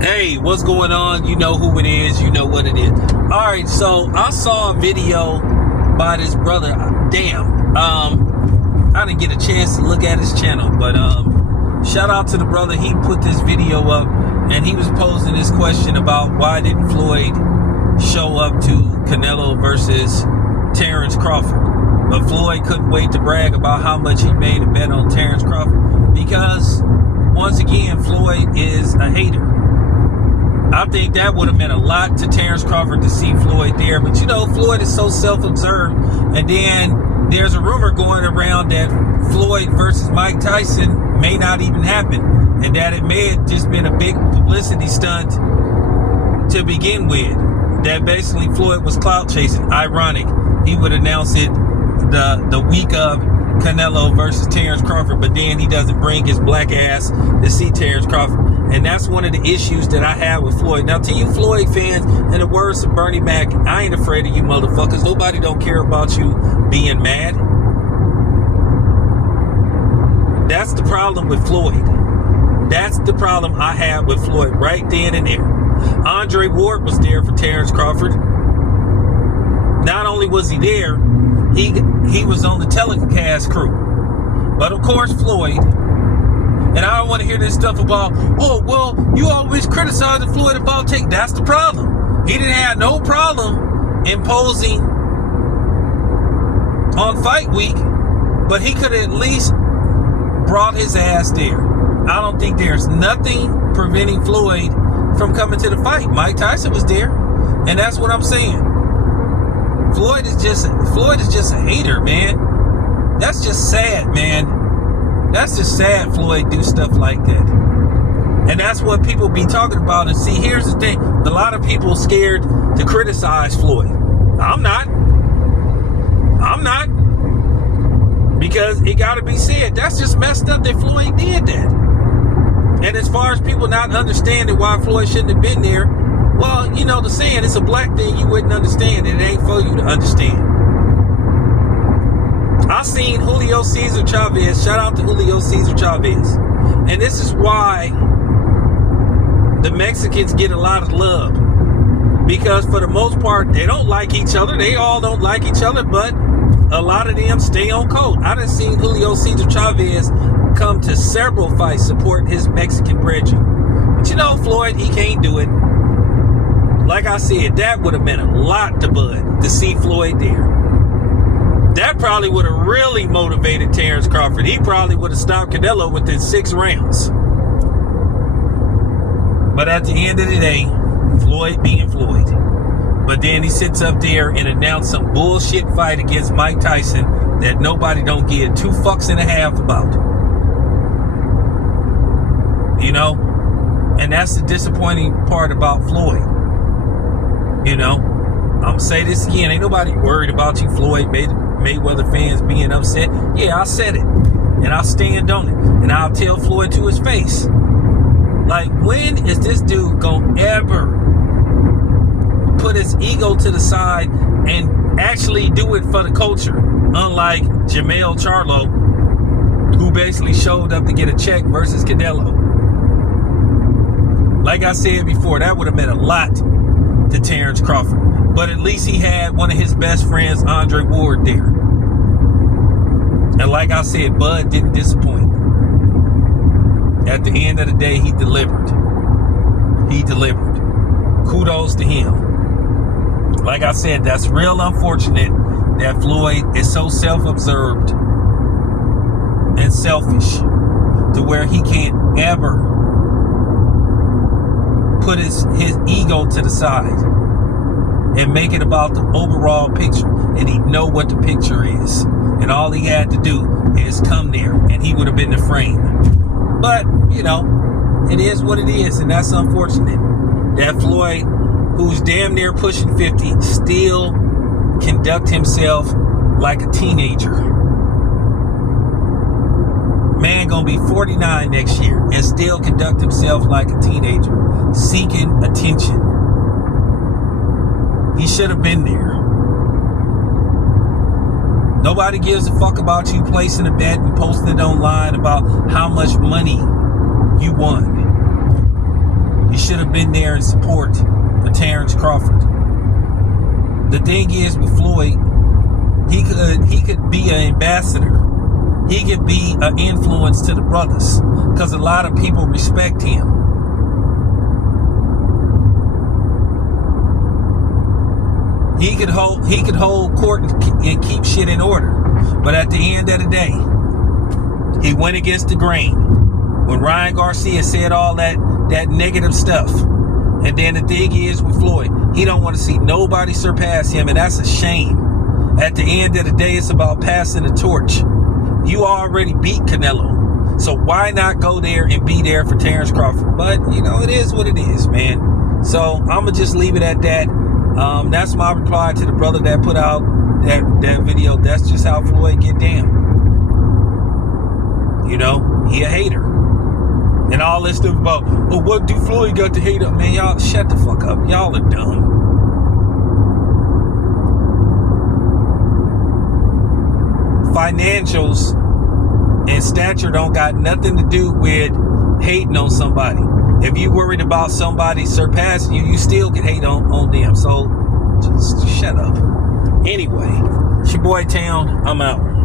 Hey, what's going on? You know who it is. You know what it is. All right, so I saw a video by this brother. Damn, I didn't get a chance to look at his channel, but shout out to the brother. He put this video up, and he was posing this question about why didn't Floyd show up to Canelo versus Terrence Crawford. But Floyd couldn't wait to brag about how much he made a bet on Terrence Crawford because, once again, Floyd is a hater. I think that would have meant a lot to Terrence Crawford to see Floyd there. But, you know, Floyd is so self-observed. And then there's a rumor going around that Floyd versus Mike Tyson may not even happen. And that it may have just been a big publicity stunt to begin with. That basically Floyd was clout chasing. Ironic. He would announce it the week of Canelo versus Terrence Crawford, but then he doesn't bring his black ass to see Terrence Crawford. And that's one of the issues that I have with Floyd. Now, to you Floyd fans, in the words of Bernie Mac, I ain't afraid of you motherfuckers. Nobody don't care about you being mad. That's the problem with Floyd. That's the problem I have with Floyd right then and there. Andre Ward was there for Terrence Crawford. Not only was he there, he was on the telecast crew. But of course, Floyd, and I don't want to hear this stuff about, oh, well, you always criticize Floyd about taking. That's the problem. He didn't have no problem imposing on fight week, but he could have at least brought his ass there. I don't think there's nothing preventing Floyd from coming to the fight. Mike Tyson was there, and that's what I'm saying. Floyd is just a hater, man. That's just sad, man. That's just sad Floyd do stuff like that. And that's what people be talking about. And see, here's the thing. A lot of people scared to criticize Floyd. I'm not. Because it got to be said. That's just messed up that Floyd did that. And as far as people not understanding why Floyd shouldn't have been there, well, you know the saying, it's a black thing you wouldn't understand. It ain't for you to understand. I seen Julio Cesar Chavez. Shout out to Julio Cesar Chavez. And this is why the Mexicans get a lot of love. Because for the most part, they don't like each other. They all don't like each other, but a lot of them stay on code. I done seen Julio Cesar Chavez come to several fights support his Mexican brethren. But you know, Floyd, he can't do it. Like I said, that would have meant a lot to Bud to see Floyd there. That probably would have really motivated Terrence Crawford. He probably would have stopped Canelo within 6 rounds. But at the end of the day, Floyd being Floyd. But then he sits up there and announces some bullshit fight against Mike Tyson that nobody don't give 2 fucks and a half about. You know? And that's the disappointing part about Floyd. You know, I'm going to say this again. Ain't nobody worried about you, Floyd Mayweather fans being upset. Yeah, I said it. And I'll stand on it. And I'll tell Floyd to his face. Like, when is this dude going to ever put his ego to the side and actually do it for the culture? Unlike Jermell Charlo, who basically showed up to get a check versus Canelo. Like I said before, that would have meant a lot to Terrence Crawford. But at least he had one of his best friends, Andre Ward, there. And like I said, Bud didn't disappoint. At the end of the day, he delivered. He delivered. Kudos to him. Like I said, that's real unfortunate that Floyd is so self-observed and selfish to where he can't ever put his ego to the side and make it about the overall picture. And he know what the picture is. And all he had to do is come there and he would have been the frame. But, you know, it is what it is. And that's unfortunate that Floyd, who's damn near pushing 50, still conduct himself like a teenager. Man gonna be 49 next year and still conduct himself like a teenager, seeking attention. He should have been there. Nobody gives a fuck about you placing a bet and posting it online about how much money you won. You should have been there in support for Terrence Crawford. The thing is with Floyd, he could be an ambassador. He could be an influence to the brothers because a lot of people respect him. He could hold court and keep shit in order. But at the end of the day, he went against the grain. When Ryan Garcia said all that negative stuff. And then the thing is with Floyd, he don't want to see nobody surpass him, and that's a shame. At the end of the day, it's about passing the torch. You already beat Canelo, so why not go there and be there for Terrence Crawford? But, you know, it is what it is, man. So I'm going to just leave it at that. That's my reply to the brother that put out that video. That's just how Floyd get down. You know, he a hater. And all this stuff about, oh, what do Floyd got to hate up? Man, y'all shut the fuck up. Y'all are dumb. Financials and stature don't got nothing to do with hating on somebody. If you worried about somebody surpassing you, you still can hate on them. So just shut up. Anyway, it's your boy Town. I'm out.